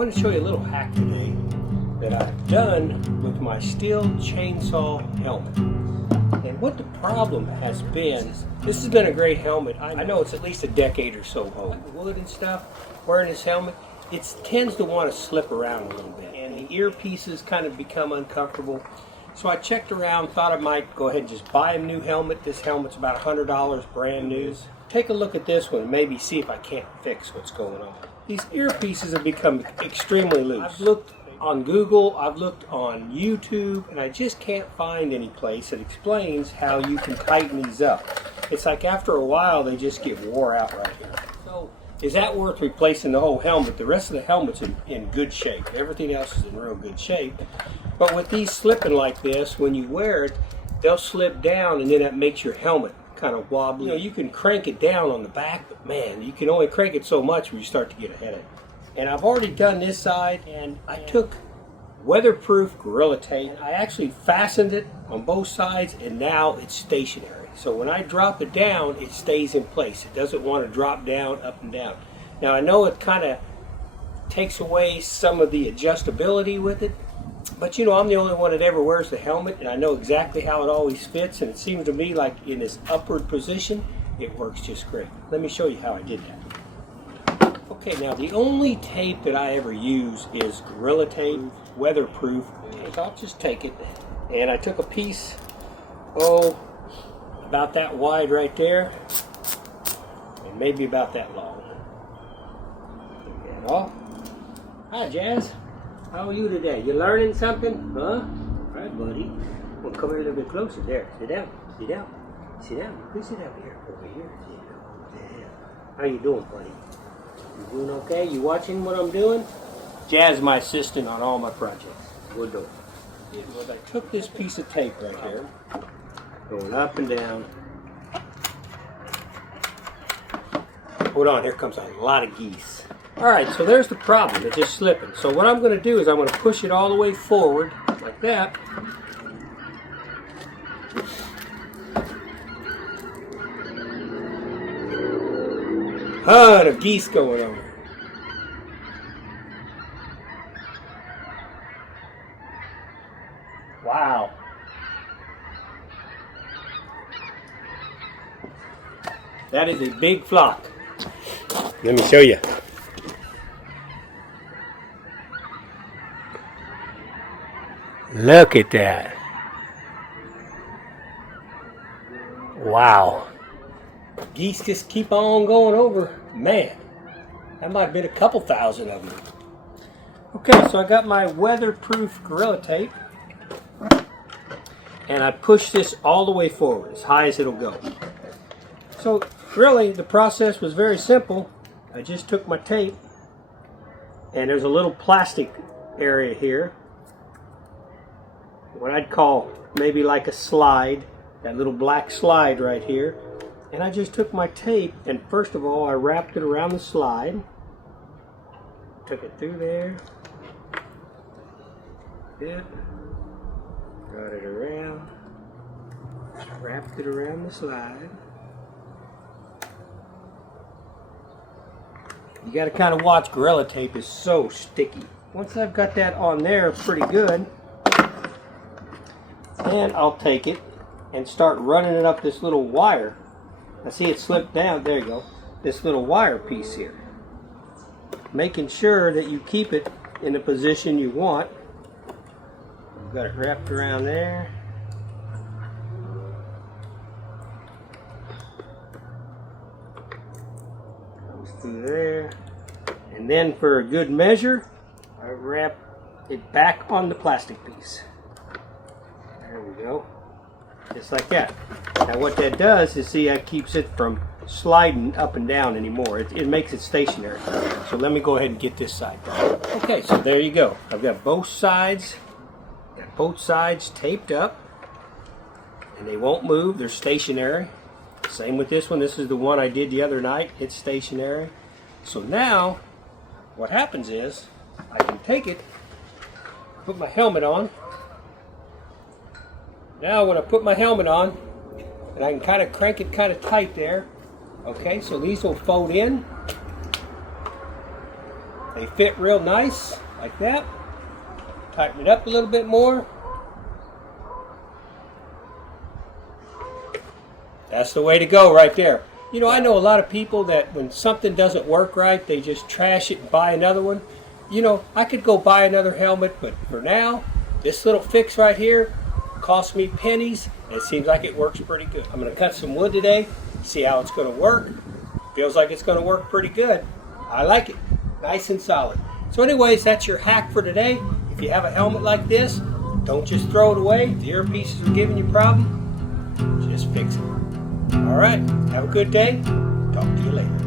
I want to show you a little hack today that I've done with my Stihl chainsaw helmet. And what the problem has been, this has been a great helmet. I know it's at least a decade or so old. Wood and stuff, wearing this helmet, it tends to want to slip around a little bit. And the earpieces kind of become uncomfortable. So I checked around, thought I might go ahead and just buy a new helmet. This helmet's about $100 brand new. Take a look at this one and maybe see if I can't fix what's going on. These earpieces have become extremely loose. I've looked on Google, I've looked on YouTube, and I just can't find any place that explains how you can tighten these up. It's like after a while they just get wore out right here. So is that worth replacing the whole helmet? The rest of the helmet's in good shape. Everything else is in real good shape. But with these slipping like this, when you wear it, they'll slip down and then that makes your helmet kind of wobbly. You know, you can crank it down on the back, but man, you can only crank it so much when you start to get a headache. And I've already done this side, and I took weatherproof Gorilla Tape. I actually fastened it on both sides, and now it's stationary. So when I drop it down, it stays in place. It doesn't want to drop down, up and down. Now I know it kind of takes away some of the adjustability with it, but you know, I'm the only one that ever wears the helmet, and I know exactly how it always fits, and it seems to me like in this upward position, it works just great. Let me show you how I did that. Okay, now the only tape that I ever use is Gorilla Tape, weatherproof. So I'll just take it, and I took a piece, about that wide right there, and maybe about that long. Take that off. Hi, Jazz. How are you today? You learning something? Huh? All right, buddy. Well, come here a little bit closer. There. Sit down. Sit down. Sit down. You sit down here. Over here. Yeah. How you doing, buddy? You doing okay? You watching what I'm doing? Jazz is my assistant on all my projects. We're doing it. I took this piece of tape right here, going up and down. Hold on, here comes a lot of geese. Alright, so there's the problem, it's just slipping. So what I'm going to do is I'm going to push it all the way forward, like that. The geese going over. Wow. That is a big flock. Let me show you. Look at that. Wow. Geese just keep on going over. Man, that might have been a couple thousand of them. Okay, so I got my weatherproof Gorilla Tape, and I push this all the way forward, as high as it'll go. So really, the process was very simple. I just took my tape, and there's a little plastic area here, what I'd call maybe like a slide, that little black slide right here. And I just took my tape, and first of all I wrapped it around the slide, took it through there, got it around, wrapped it around the slide. You got to kind of watch, Gorilla Tape is so sticky. Once I've got that on there pretty good, and I'll take it and start running it up this little wire. I see it slipped down, there you go, this little wire piece here. Making sure that you keep it in the position you want. You've got it wrapped around there. Goes through there. And then for a good measure, I wrap it back on the plastic piece. There we go. Just like that. Now what that does is, see, that keeps it from sliding up and down anymore. It makes it stationary. So let me go ahead and get this side done. Okay, so there you go. I've got both sides taped up, and they won't move. They're stationary. Same with this one. This is the one I did the other night. It's stationary. So now what happens is I can take it, put my helmet on. Now when I put my helmet on, and I can kind of crank it kind of tight there, okay, so these will fold in, They fit real nice, like that. Tighten it up a little bit more. That's the way to go right there. You know, I know a lot of people that when something doesn't work right, they just trash it and buy another one. You know, I could go buy another helmet, but for now, this little fix right here cost me pennies, and it seems like it works pretty good. I'm going to cut some wood today, see how it's going to work. Feels like it's going to work pretty good. I like it. Nice and solid. So anyways, that's your hack for today. If you have a helmet like this, don't just throw it away. If the earpieces are giving you a problem, just fix it. All right, have a good day. Talk to you later.